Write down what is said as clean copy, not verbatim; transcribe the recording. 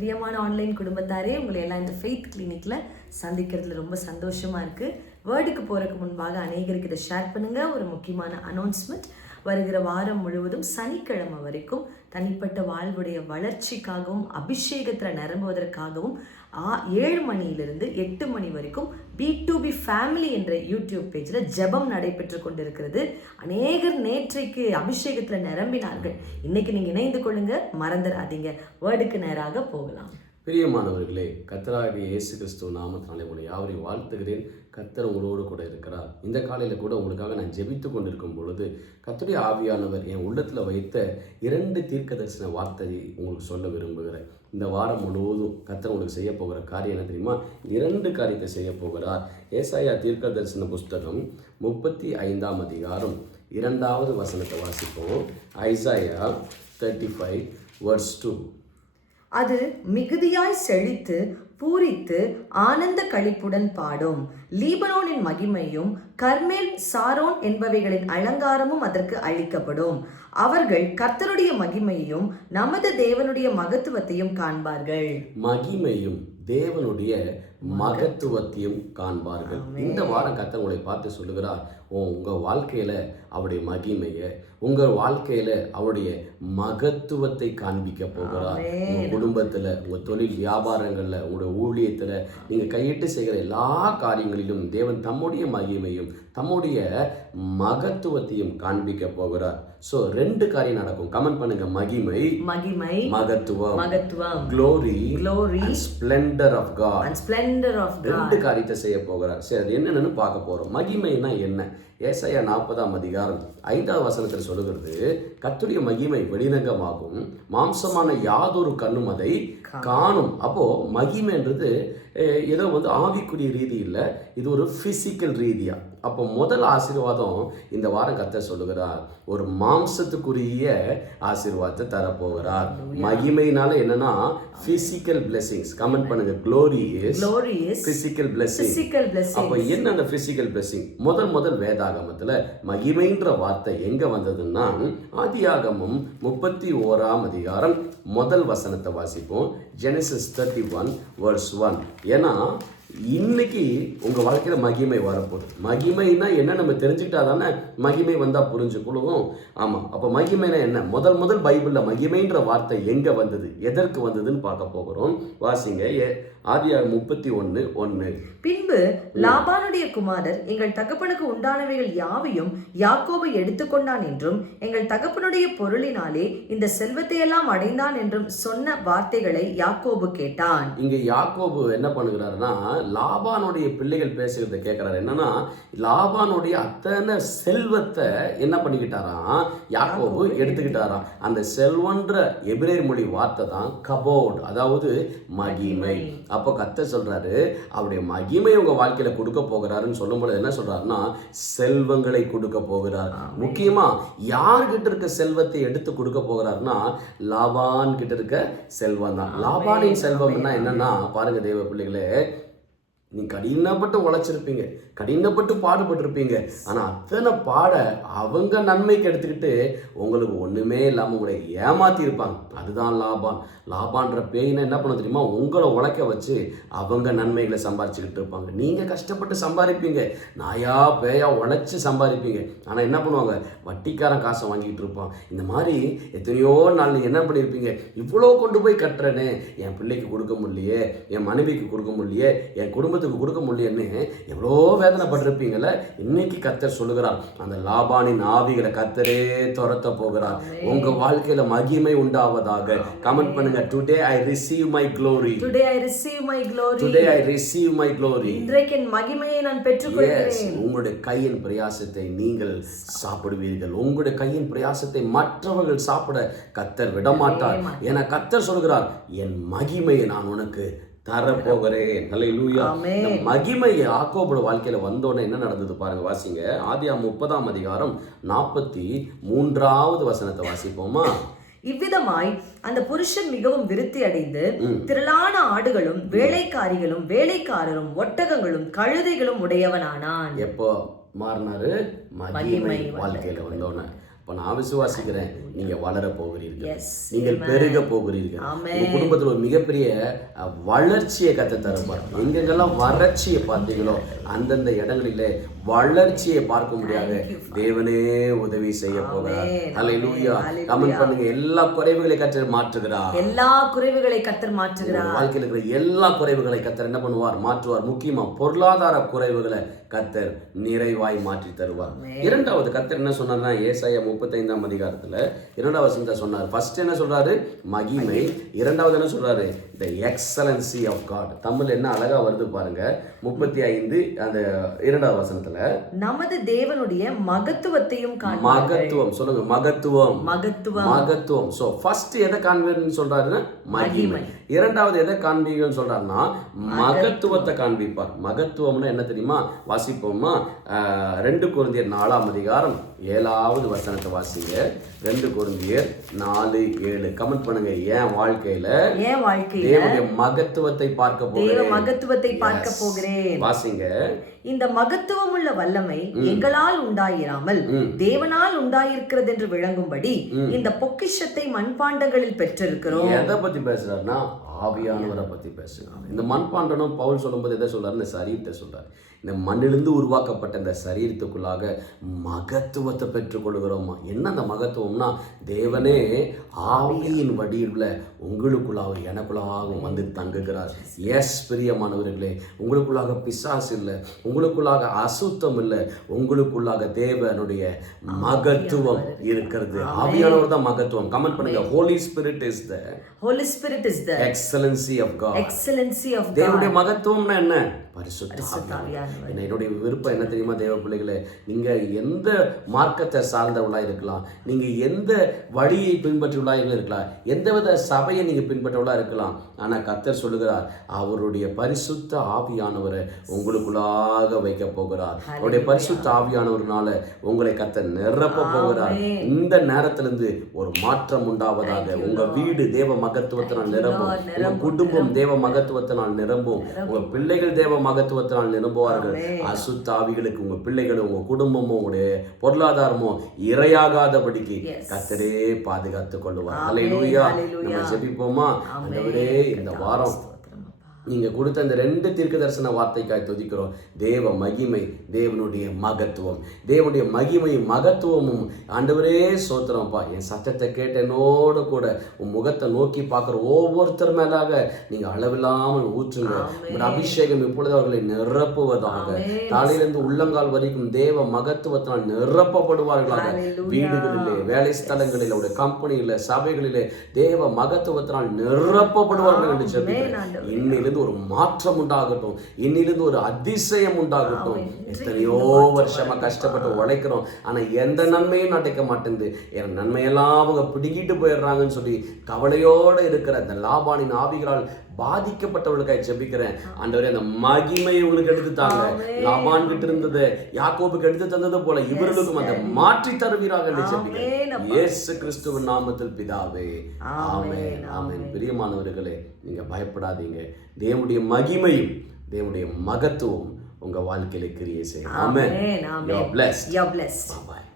பிரியமான ஆன்லைன் குடும்பத்தாரே, உங்களை எல்லாம் இந்த ஃபெய்த் கிளினிக்ல சந்திக்கிறதுல ரொம்ப சந்தோஷமா இருக்கு. வேர்டுக்கு போறதுக்கு முன்பாக அநேகருக்கு இதை ஷேர் பண்ணுங்க. ஒரு முக்கியமான அனௌன்ஸ்மெண்ட். வருகிற வாரம் முழுவதும் சனிக்கிழமை வரைக்கும் தனிப்பட்ட வாழ்வுடைய வளர்ச்சிக்காகவும் அபிஷேகத்தில் நிரம்புவதற்காகவும் 7 மணியிலிருந்து 8 மணி வரைக்கும் B2B ஃபேமிலி என்ற யூடியூப் பேஜில் ஜெபம் நடைபெற்று கொண்டிருக்கிறது. அநேகர் நேற்றைக்கு அபிஷேகத்தில் நிரம்பினார்கள். இன்னைக்கு நீங்கள் இணைந்து கொள்ளுங்க, மறந்துடாதீங்க. வேர்டுக்கு நேராக போகலாம். பிரியமானவர்களே, கர்த்தராகிய இயேசு கிறிஸ்துவ நாமத்தினாலே உங்களை யாவரையும் வாழ்த்துகிறேன். கர்த்தர் உங்களோடு கூட இருக்கிறார். இந்த காலையில் கூட உங்களுக்காக நான் ஜெபித்து கொண்டிருக்கும் பொழுது கர்த்தருடைய ஆவியானவர் என் உள்ளத்தில் வைத்த 2 தீர்க்கதரிசன வார்த்தையை உங்களுக்கு சொல்ல விரும்புகிறேன். இந்த வாரம் முழுவதும் கர்த்தர் உங்களுக்கு செய்ய போகிற காரியம் என்ன தெரியுமா? 2 காரியத்தை செய்ய போகிறார். ஏசாயா தீர்க்கதரிசன புஸ்தகம் 35ஆம் அதிகாரம் 2வது வசனத்தை வாசிப்போம். Isaiah 35 verse 2. அது மிகுதியாய் செழித்து பூரித்து ஆனந்த களிப்புடன் பாடும். லீபனோனின் மகிமையும் கர்மேல் சாரோன் என்பவைகளின் அலங்காரமும் அதற்கு அளிக்கப்படும். அவர்கள் கர்த்தருடைய மகிமையையும் நமது தேவனுடைய மகத்துவத்தையும் காண்பார்கள். மகிமையும் தேவனுடைய மகத்துவத்தையும் காண்பார்கள். இந்த வாரம் கர்த்தர் உங்களை பார்த்து சொல்லுகிறார், உங்க வாழ்க்கையில அவருடைய மகிமையை, உங்க வாழ்க்கையில அவருடைய மகத்துவத்தை காண்பிக்க போகிறார். உங்க குடும்பத்துல, உங்க தொழில் வியாபாரங்கள்ல, உங்களுடைய ஊழியத்துல, நீங்க கையிட்டு செய்கிற எல்லா காரியங்களிலும் தேவன் தம்முடைய மகிமையும் தம்முடைய மகத்துவத்தையும் காண்பிக்க போகிறார். சோ 2 காரியம் நடக்கும். கமெண்ட் பண்ணுங்க. மகிமை, மகிமை, மகத்துவம், மகத்துவம், glory, glory, splendor of God. and splendor of God. 2 காரியத்தை செய்ய போகிறார். சரி, அது என்னன்னு பார்க்க போறோம். மகிமைனா என்ன? ஏசாயா 40ஆம் அதிகாரம் 5வது வசனத்தில் சொல்லுகிறது, கர்த்தருடைய மகிமை வெளிரங்கமாகும், மாம்சமான யாதொரு கண்ணும் அதை காணும். அப்போ மகிமைன்றது ஏதோ ஆவிக்குரிய ரீதி இல்லை, இது ஒரு பிசிக்கல் ரீதியா. அப்போ முதல் ஆசீர்வாதம் இந்த வாரம் கர்த்தர் சொல்லுகிறார், ஒரு மாம்சத்துக்குரிய ஆசீர்வாதத்தை தரப்போகிறார். மகிமைனால என்னன்னா பிசிக்கல் பிளெஸிங்ஸ். கமெண்ட் பண்ணுங்க. glory is physical blessing. அப்போ என்ன அந்த பிசிக்கல் பிளெஸிங்? முதல் வேதாகமத்துல மகிமைன்ற வார்த்தை எங்க வந்ததுன்னா, ஆதியாகமம் 31ஆம் அதிகாரம் 1 வசனத்தை வாசிப்போம். Genesis 31 verse 1. ஏன்னா இன்னைக்கு உங்க வாழ்க்கையில மகிமை வரப்போகுது. மகிமைனா என்ன நம்ம தெரிஞ்சுக்கிட்டா தானே மகிமை வந்தா புரிஞ்சுக்கொள்ளுவோம். ஆமா, அப்ப மகிமைனா என்ன? முதல் பைபிள்ல மகிமைன்ற வார்த்தை எங்க வந்தது, எதற்கு வந்ததுன்னு பார்க்க போகிறோம். வாசிங்க. ஆதியாகமம் 31:1. பின்பு லாபானுடைய குமாரர் எங்கள் தகப்பனுக்கு உண்டானவைகள் யாவையும் யாக்கோபு எடுத்துக்கொண்டான் என்றும் எங்கள் தகப்பனுடைய பொருளினாலே இந்த செல்வத்தை எல்லாம் அடைந்தான் என்றும் சொன்ன வார்த்தைகளை யாக்கோபு கேட்டான். இங்க யாக்கோபு என்ன பண்ணுகிறாருன்னா, லாபானுடைய பிள்ளைகள் பேசுகிறத கேட்கிறாரு. என்னன்னா, லாபானுடைய அத்தனை செல்வத்தை என்ன பண்ணிக்கிட்டாராம்? யாக்கோபு எடுத்துக்கிட்டாராம். அந்த செல்வன்ற எபிரேய மொழி வார்த்தை தான் கபோட், அதாவது மகிமை. அப்போ கர்த்தர் சொல்றாரு, அவருடைய மகிமை உங்க வாழ்க்கையில கொடுக்க போகிறாருன்னு சொல்லும்போது என்ன சொல்றாருன்னா, செல்வங்களை கொடுக்க போகிறார். முக்கியமா யார்கிட்ட இருக்க செல்வத்தை எடுத்து கொடுக்க போகிறாருன்னா, லாபான் கிட்ட இருக்க செல்வம் தான். லாபானின் செல்வம்னா என்னன்னா, பாருங்க தேவ பிள்ளைகளே, நீ கடினப்பட்டு உழைச்சிருப்பீங்க, கடினப்பட்டு பாடுபட்டிருப்பீங்க. ஆனால் அத்தனை பாட அவங்க நன்மைக்கு எடுத்துக்கிட்டு உங்களுக்கு ஒன்றுமே இல்லாமல் உங்களை ஏமாற்றி இருப்பாங்க. அதுதான் லாபான்ற பேயினா என்ன பண்ண தெரியுமா? உங்களை உழைக்க வச்சு அவங்க நன்மைகளை சம்பாரிச்சுக்கிட்டு இருப்பாங்க. நீங்கள் கஷ்டப்பட்டு சம்பாதிப்பீங்க, நாயா பேயா உழைச்சி சம்பாதிப்பீங்க. ஆனால் என்ன பண்ணுவாங்க? வட்டிக்காரன் காசை வாங்கிட்டு இருப்பான். இந்த மாதிரி எத்தனையோ நாள் நீ என்ன பண்ணியிருப்பீங்க? இவ்வளோ கொண்டு போய் கட்டுறேன்னு என் பிள்ளைக்கு கொடுக்க முடியலையே, என் மனைவிக்கு கொடுக்க முடியலையே, என் குடும்பத்துக்கு கொடுக்க முடியலன்னு எவ்வளோ வேதனைப்பட்டிருப்பீங்கல்ல. இன்னைக்கு கர்த்தர் சொல்லுகிறார், அந்த லாபானின் ஆவிகளை கர்த்தரே துரத்த போகிறார். உங்க வாழ்க்கையில மகிமை உண்டாவதாக. கமெண்ட் பண்ணுங்க. Today I receive my glory. Today I receive my glory. Today I receive my glory. இன்றைக்கு என் மகிமையை நான் பெற்றுக்கொள்கிறேன். உங்களுடைய கையின் பிரயாசத்தை நீங்கள் சாப்பிடுவீர்கள். உங்களுடைய கையின் பிரயாசத்தை மற்றவர்கள் சாப்பிட கர்த்தர் விடமாட்டார். என கர்த்தர் சொல்கிறார், என் மகிமையை நான் உனக்கு தரப்போகிறேன். ஹல்லேலூயா. மகிமை யாக்கோபோட வாழ்க்கையில வந்தோடனே என்ன நடந்தது பாருங்க. வாசிங்க. ஆதியாகமம் 30ஆம் அதிகாரம் 43வது வசனத்தை வாசிப்போமா? இவ்விதமாய் அந்த புருஷன் மிகவும் விருத்தி அடைந்து திரளான ஆடுகளும் வேலைக்காரிகளும் வேலைக்காரரும் ஒட்டகங்களும் கழுதைகளும் உடையவனானான். எப்போ மாறினாரு? மகிமை வாழ்க்கையில வந்தோன்னு. அப்ப நான் விசுவாசிக்கிறேன், நீங்க வளர போகிறீர்கள், Yes. நீங்கள் பெருக போகிறீர்கள். உங்க குடும்பத்துல ஒரு மிகப்பெரிய வளர்ச்சியை கத்த தருவார். எங்கெங்கெல்லாம் வறட்சியை பார்த்தீங்களோ அந்தந்த இடங்களிலே வளர்ச்சியை பார்க்க முடியாது தேவனே உதவி செய்ய போகிறார். அல்லேலூயா. கமெண்ட் பண்ணுங்க. எல்லா குறைவுகளை கர்த்தர் மாற்றுகிறார். எல்லா குறைவுகளை கர்த்தர் மாற்றுகிறார். வாழ்க்கையில் இருக்கிற எல்லா குறைவுகளை கர்த்தர் என்ன பண்ணுவார்? மாற்றுவார். முக்கியமா பொருளாதார குறைவுகளை கர்த்தர் நிறைவாய் மாற்றி தருவார். இரண்டாவது கர்த்தர் என்ன சொன்னார்னா, ஏசாயா 35ஆம் அதிகாரத்துல 2வது வசனத்தை சொன்னார். ஃபர்ஸ்ட் என்ன சொல்றாரு? மகிமை. இரண்டாவது என்ன சொல்றாரு? த எக்ஸலன்சி ஆஃப் காட். தமிழ் என்ன அழகா வருது பாருங்க. 35 அந்த 2வது வசனத்துல நமது தேவனுடைய மகத்துவத்தையும் காண்பார்கள். மகத்துவம் சொல்லுங்க. மகத்துவம். மகத்துவம். சோ ஃபர்ஸ்ட் எதை காண்பீங்கன்னு சொல்றாருன்னா மகிமை. இரண்டாவது எதை காண்பீங்கன்னு சொல்றாருன்னா மகத்துவத்தை காண்பிப்பார். மகத்துவம்னா என்ன தெரியுமா? வாசிப்போமா? 2 கொரிந்தியர் 4ஆம் அதிகாரம் 7வது வசனத்தை வாசிங்க. 2 கொரிந்தியர் 4:7. கமெண்ட் பண்ணுங்க. என் வாழ்க்கையில தேவனுடைய மகத்துவத்தை பார்க்க போகிறேன். மகத்துவத்தை பார்க்க போகிறேன். வாசிங்க. இந்த மகத்துவம் உள்ள வல்லமை எங்களால் உண்டாயிராமல் தேவனால் உண்டாயிருக்கிறது என்று விளங்கும்படி இந்த பொக்கிஷத்தை மண்பாண்டங்களில் பெற்றிருக்கிறோம். எதை பத்தி பேசுறாருன்னா ஆவியானவரை பத்தி பேசுறாரு. இந்த மண்பாண்டனும் பவுல் சொல்லும்போது எதை சொல்றாரு? இந்த சரீரத்தை சொல்றாரு. இந்த மண்ணிலிருந்து உருவாக்கப்பட்ட இந்த சரீரத்துக்குள்ளாக மகத்துவத்தை பெற்றுக்கொள்கிறோமா? என்ன அந்த மகத்துவம்னா, தேவனே ஆவியின் வடிவில் உங்களுக்குள்ளாக எனக்குள்ளாக வந்து தங்குகிறார். எஸ் பிரியமானவர்களே, உங்களுக்குள்ளாக பிசாசு இல்லை, உங்களுக்குள்ளாக அசுத்தம் இல்லை, உங்களுக்குள்ளாக தேவனுடைய மகத்துவம் இருக்கிறது. ஆவியானவர் தான் மகத்துவம். கமெண்ட் பண்ணுங்க. Holy Spirit is the excellency of God. தேவனுடைய மகத்துவம்னா என்ன? பரிசுத்த ஆவியானவர். என்னுடைய விருப்பம் என்ன தெரியுமா தேவ பிள்ளைகளே? நீங்க எந்த மார்க்கத்தை சார்ந்தவர்களா இருக்கலாம், நீங்க எந்த வழியை பின்பற்றுவதா இருக்கலாம், எந்தவித சபையை நீங்க பின்பற்றவர்களா இருக்கலாம், ஆனா கர்த்தர் சொல்லுகிறார் அவருடைய பரிசுத்த ஆவியானவரை உங்களுக்குள்ளாக வைக்க போகிறார். அவருடைய பரிசுத்த ஆவியானவர்னால உங்களை கர்த்தர் நிரப்ப போகிறார். இந்த நேரத்திலிருந்து ஒரு மாற்றம் உண்டாவதாக. உங்க வீடு தேவ மகத்துவத்தினால் நிரம்பும். உங்க குடும்பம் தேவ மகத்துவத்தினால் நிரம்பும். உங்க பிள்ளைகள் தேவ மகத்துவத்தினால் நிரம்புவார்கள். அசுத்த ஆவிகளுக்கு உங்க பிள்ளைகளும் உங்க குடும்பமும் உங்களுடைய பொருளாதாரமும் இரையாகாதபடிக்கு கர்த்தரே பாதுகாத்துக் கொள்ளுவார். அல்லேலூயா. நம்ம ஜெபிப்போமா? ஆண்டவரே, இந்த வாரம் நீங்க கொடுத்த இந்த 2 தீர்க்க தரிசன வார்த்தைக்காய் துதிக்கிறோம். தேவ மகிமை, தேவனுடைய மகத்துவம், தேவனுடைய மகிமையும் மகத்துவமும். ஆண்டவரே சோத்திரம்ப்பா. என் சத்தத்தை கேட்ட என்னோடு கூட உன் முகத்தை நோக்கி பார்க்குற ஒவ்வொருத்தர் மேலாக நீங்க அளவில்லாமல் ஊற்றுங்க. உங்கள் அபிஷேகம் இப்பொழுது அவர்களை நிரப்புவதாக. தலையிலிருந்து உள்ளங்கால் வரைக்கும் தேவ மகத்துவத்தினால் நிரப்பப்படுவார்களாக. வீடுகளிலே, வேலை ஸ்தலங்களில், அவருடைய கம்பெனியில, சபைகளிலே தேவ மகத்துவத்தினால் நிரப்பப்படுவார்கள் என்று சொல்லுகிறேன். இன்னிலிருந்து ஒரு மாற்றம் உண்டாகட்டும். இன்னிலிருந்து ஒரு அதிசயம் உண்டாகட்டும். எத்தனையோ வருஷமா கஷ்டப்பட்டு உழைக்கிறோம், ஆனா எந்த நன்மையும் நடக்க மாட்டேங்குது. என் நன்மையெல்லாம் அவங்க பிடிக்கிட்டு போயிடுறாங்கன்னு சொல்லி கவலையோட இருக்கிற அந்த லாபானின் ஆவிகளால் பாதிக்கப்பட்டவர்களுக்காக ஜெபிக்கிறேன். ஆண்டவரே, அந்த மகிமையை உங்களுக்கு எடுத்து தாங்க. லாபான் கிட்ட இருந்தது யாக்கோபுக்கு எடுத்து தந்தது போல இவர்களுக்கும் அந்த மாற்றி தருவீராக என்று ஜெபிக்கிறேன். இயேசு கிறிஸ்துவின் நாமத்தில் பிதாவே, ஆமென், ஆமென். பிரியமானவர்களே, நீங்க பயப்படாதீங்க. தேவனுடைய மகிமையும் தேவனுடைய மகத்துவம் உங்க வாழ்க்கையில கிரியை செய்யும். ஆமென். You are blessed. You are blessed. Bye bye.